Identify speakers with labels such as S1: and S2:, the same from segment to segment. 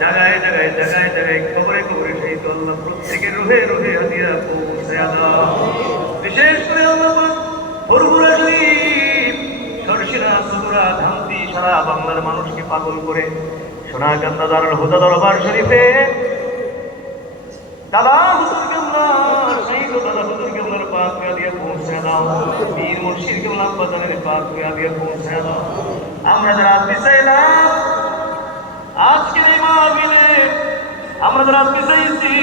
S1: জায়গায় জায়গায় জায়গায় জায়গায় খবরে খবরে সেই তো আল্লাহ প্রত্যেকের রোহে রোহে হাদিয়া পৌঁছে দাও বিশেষ করে আল্লাহ আমরা যারা আসতে চাইলাম আজকে আমরা যারা চাইছি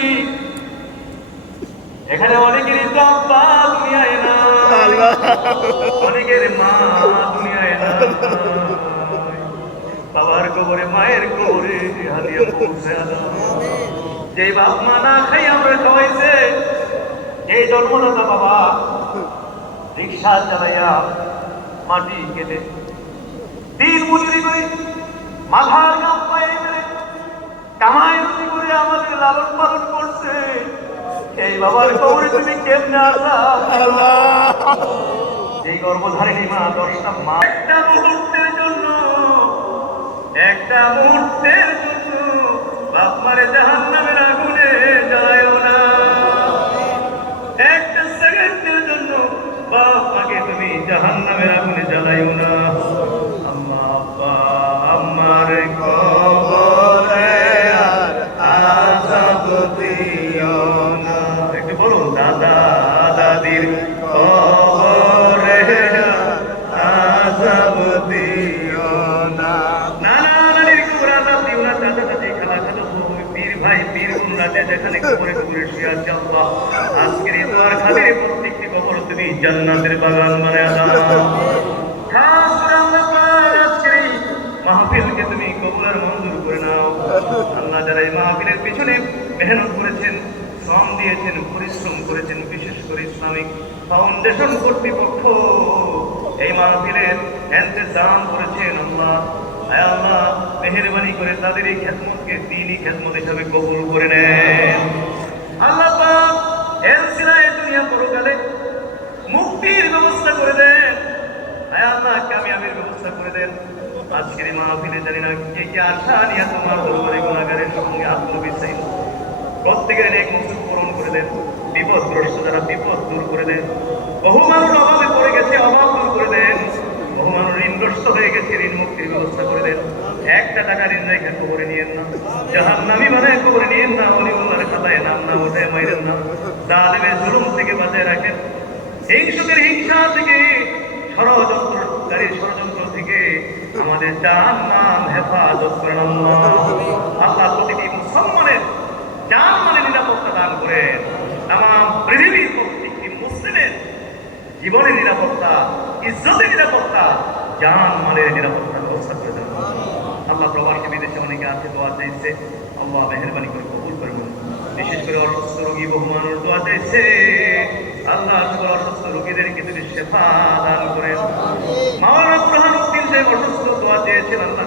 S1: এখানে অনেকেরই তো আব্বা দুনিয়ায় না অনেকের মা দুনিয়ায় না বাবার কবরে মায়ের কবরে হাদিয়া পৌঁছে যে বাপ মা না খাই আমরা খাওয়াইছে এই জন্মদাতা বাবা রিক্সা চালাইয়া মাটি কেটে দিন মজুরি করে মাথার গাম পায়ে মেরে কামাই রুটি করে আমাদের লালন পালন করছে এই বাবার কবরে তুমি কেমনে আসা এই গর্ভধারিণী মা দশটা মা। একটা মুহূর্তের জন্য একটা মুহূর্তের জন্য বাপ মারে জাহান নামের আগুনে জ্বালায় না। একটা সেকেন্ডের জন্য বাপ মাকে তুমি জাহান নামের আগুনে জ্বালাইও না। জান্নাতের বাগান বানায় তুমি কবুলের মঞ্জুর করে নাও। আল্লাহ যারা এই মাহফিলের পিছনে মেহনত করেছেন, শ্রম দিয়েছেন, পরিশ্রম করেছেন, বিশেষ করে ইসলামিক ফাউন্ডেশন কর্তৃপক্ষ, এই মাহফিলের এন্তেজাম করেছেন, আল্লাহ আয় আল্লাহ, মেহেরবানি করে তাদের এই খেদমতকে দিনই খেদমত হিসাবে কবুল করে নেন। আল্লাহ পাক এর দুনিয়া পরকালে মুক্তির ব্যবস্থা করে দেন। আয় আল্লাহ, কামিয়াবির ব্যবস্থা করে দেন। আজকের মাহফিলে জানি না কে কে আশা নিয়ে তোমার দরবারে গুণাগারের সঙ্গে আত্মবিশ্বাসী। প্রত্যেকের নেক মকসুদ পূরণ করে দেন। বিপদগ্রস্ত যারা বিপদ দূর করে দেন। বহু মানুষ অভাবে পড়ে গেছে, অভাব দূর করে দেন বহু মানুষ ঋণগ্রস্ত হয়ে গেছে, ঋণ মুক্তির ব্যবস্থা করে দেন। একটা টাকা ঋণ রেখে খবরে নিয়েন না। জাহান নামি মানে খবরে নিয়েন না অলিউল্লার খাতায় নাম না ওঠে মাইরেন না। জালেমের জুলুম থেকে বাঁচায় রাখেন। হিংসুকের হিংসা থেকে ষড়যন্ত্রকারীর ষড়যন্ত্র থেকে আমাদের জান নাম হেফাজত করেন আল্লাহ। প্রতিটি মুসলমানের জান মানে নিরাপত্তা দান করেন। তাম পৃথিবীর প্রত্যেকটি মুসলিমের জীবনের নিরাপত্তা, ইজ্জতের নিরাপত্তা জান মালের নিরাপত্তার ব্যবস্থা করে দেন। আল্লাহ প্রবাসী বিদেশে অনেকে আছে, দোয়া চাইছে। আল্লাহ মেহরবানি করে কবুল করবেন বিশেষ করে অসুস্থ রোগী, বহু দোয়া চাইছে। আল্লাহ অসুস্থ রোগীদেরকে তুমি শেফা দান করেন। মাওলানা প্রধান অসুস্থ দোয়া চেয়েছেন, আল্লাহ